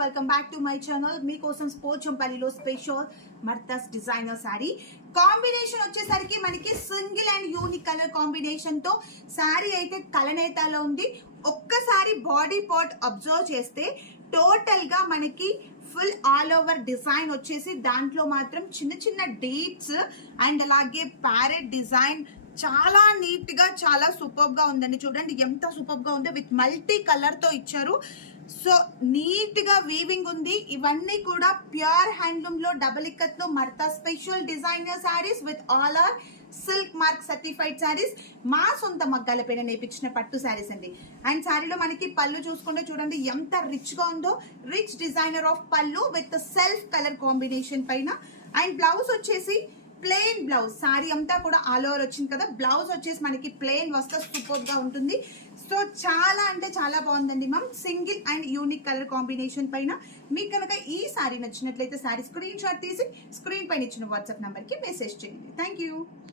Welcome back to my channel. మీకోసం స్పోర్ట్స్ చంపల్లిలో స్పెషల్ మర్తాస్ డిజైనర్ శారీ కాంబినేషన్ వచ్చేసరికి మనకి single and unique colour combination తో శారీ అయితే కలనేతలో ఉంది. ఒక్కసారి బాడీ పార్ట్ అబ్జర్వ్ చేస్తే టోటల్ గా మనకి ఫుల్ ఆల్ ఓవర్ డిజైన్ వచ్చేసి దాంట్లో మాత్రం చిన్న చిన్న డీప్స్ అండ్ అలాగే ప్యారెట్ డిజైన్ చాలా నీట్ గా చాలా సూపర్ గా ఉందండి. చూడండి ఎంత సూపర్ గా ఉందో, విత్ మల్టీ కలర్ తో ఇచ్చారు. సో నీట్ గా వీవింగ్ ఉంది. ఇవన్నీ కూడా ప్యూర్ హ్యాండ్లూమ్ లో డబుల్ ఇక్కత్ లో మర్తా special designer saris with all are silk mark certified saris. మా సొంత మగ్గాల పైన నేర్పించిన పట్టు శారీస్ అండి. అండ్ శారీలో మనకి పళ్ళు చూసుకుంటే చూడండి ఎంత రిచ్ గా ఉందో. రిచ్ డిజైనర్ ఆఫ్ పళ్ళు విత్ సెల్ఫ్ కలర్ కాంబినేషన్ పైన. అండ్ బ్లౌజ్ వచ్చేసి ప్లెయిన్ బ్లౌజ్. శారీ అంతా కూడా ఆల్ ఓవర్ వచ్చింది కదా, బ్లౌజ్ వచ్చేసి మనకి ప్లెయిన్ వస్తే సూపర్ గా ఉంటుంది. సో చాలా అంటే చాలా బాగుందండి ma'am. Single and unique colour combination పైన. మీకు కనుక ఈ శారీ నచ్చినట్లయితే శారీ స్క్రీన్ షాట్ తీసి స్క్రీన్ పైన ఇచ్చిన వాట్సాప్ నంబర్ కి మెసేజ్ చేయండి. Thank you.